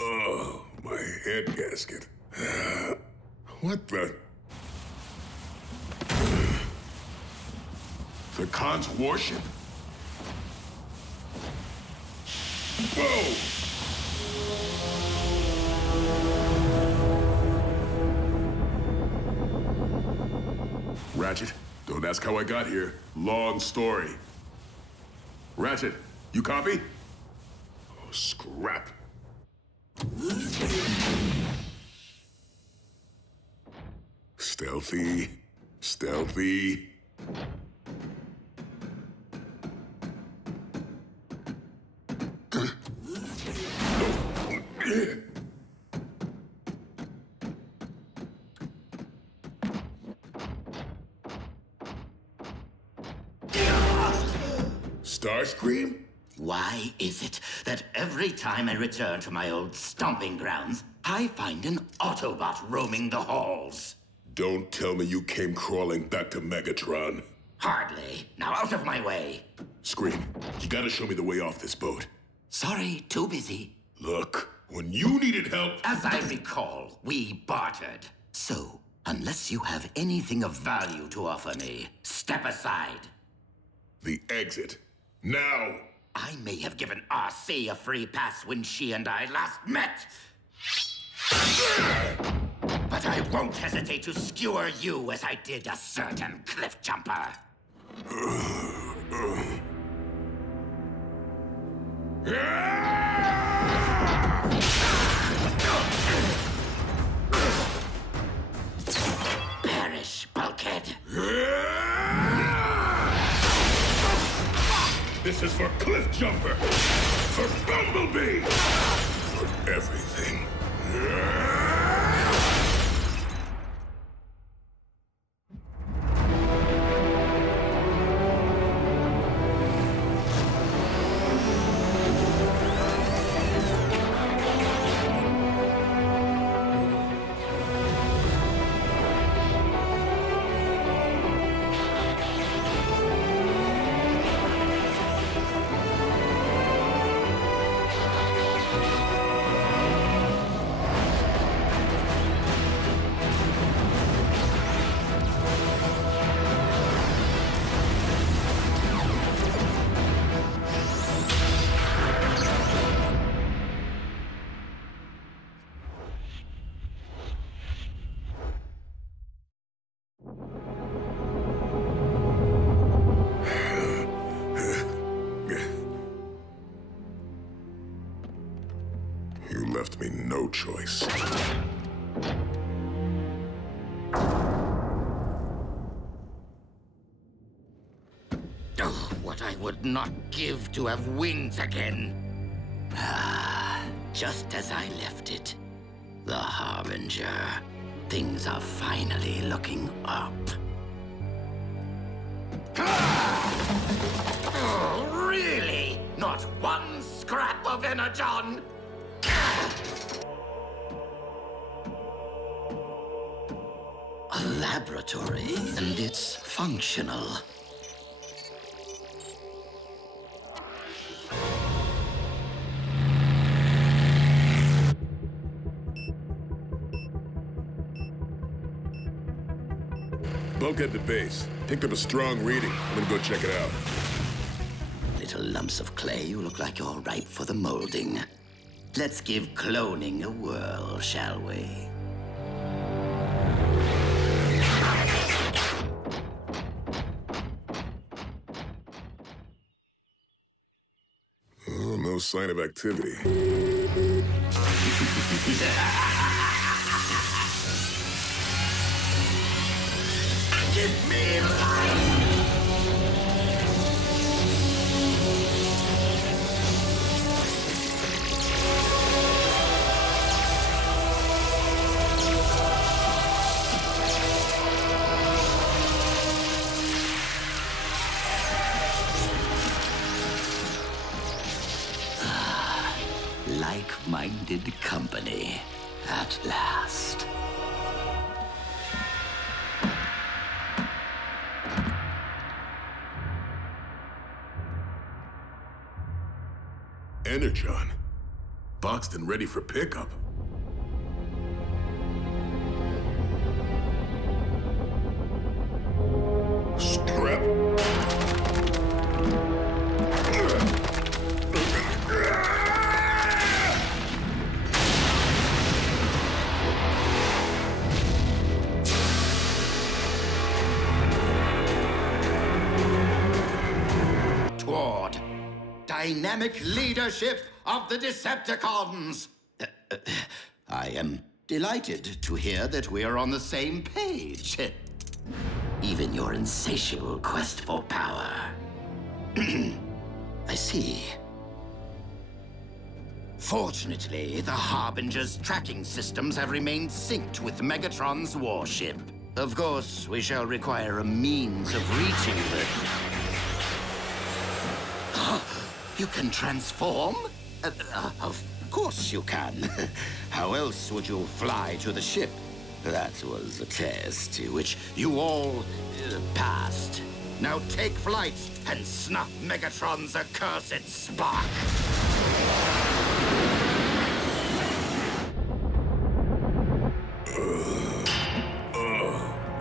Oh, my head gasket. What the? The Khan's warship? Whoa! Ratchet, don't ask how I got here. Long story. Ratchet, you copy? Oh, scrap. Stealthy. Stealthy. Starscream? Why is it that every time I return to my old stomping grounds, I find an Autobot roaming the halls? Don't tell me you came crawling back to Megatron. Hardly. Now out of my way. Scream, you gotta show me the way off this boat. Sorry, too busy. Look, when you needed help... As I recall, we bartered. So, unless you have anything of value to offer me, step aside. The exit. Now! I may have given RC a free pass when she and I last met. But I won't hesitate to skewer you as I did a certain cliff jumper. Perish, bulkhead. This is for Cliff Jumper! For Bumblebee! For everything. You left me no choice. Oh, what I would not give to have wings again. Ah, just as I left it. The Harbinger. Things are finally looking up. Oh, really? Not one scrap of Energon? A laboratory, and it's functional. Bulkhead to base. Picked up a strong reading. I'm gonna go check it out. Little lumps of clay, you look like you're ripe for the molding. Let's give cloning a whirl, shall we? Oh, no sign of activity. Give me life! Like-minded company, at last. Energon. Boxed and ready for pickup. Strap. Toward dynamic leadership of the Decepticons. I am delighted to hear that we are on the same page. Even your insatiable quest for power. I see. Fortunately, the Harbinger's tracking systems have remained synced with Megatron's warship. Of course, we shall require a means of reaching the... You can transform? Of course you can. How else would you fly to the ship? That was a test which you all passed. Now take flight and snuff Megatron's accursed spark.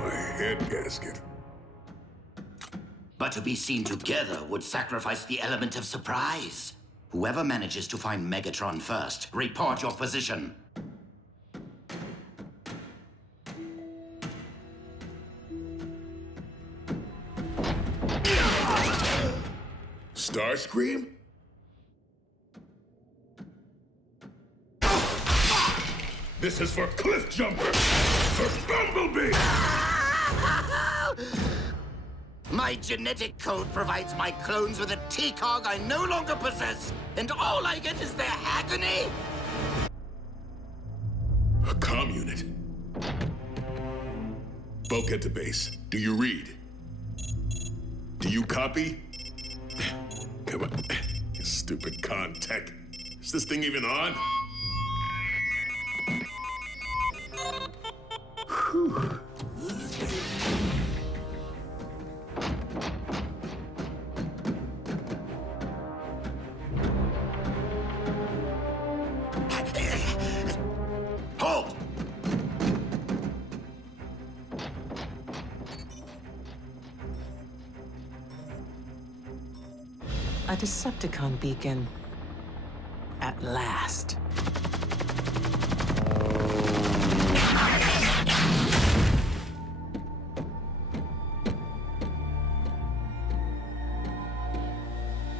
My head gasket. But to be seen together would sacrifice the element of surprise. Whoever manages to find Megatron first, report your position. Starscream? This is for Cliffjumper! For Bumblebee! My genetic code provides my clones with a T-Cog I no longer possess, and all I get is their agony? A comm unit. Bulkhead to base. Do you read? Do you copy? Come on, you stupid con tech. Is this thing even on? Whew. Hold! A Decepticon beacon. At last.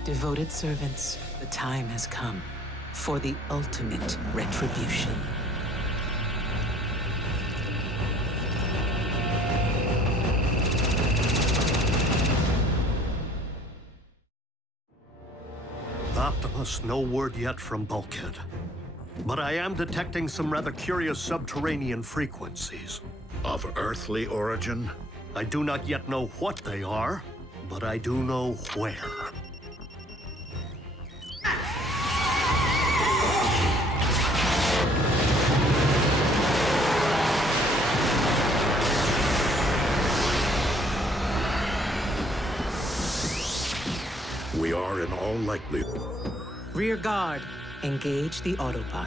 Devoted servants, the time has come for the ultimate retribution. Optimus, no word yet from Bulkhead. But I am detecting some rather curious subterranean frequencies. Of earthly origin? I do not yet know what they are, but I do know where. We are in all likelihood. Rear guard, engage the Autobot.